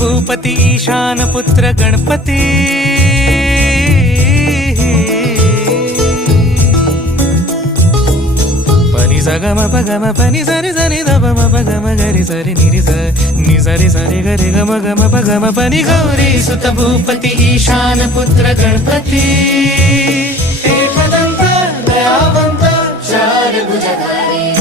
भूपती ईशान पुत्र गणपती पनि सगम पगम पनि सरि सरि ध म पगम गरि सरि नि सरि सरि गरि गम गम पगम पनि गौरी सुत भूपती ईशान पुत्र गणपती एकदंत दयावंत चार भुजधारी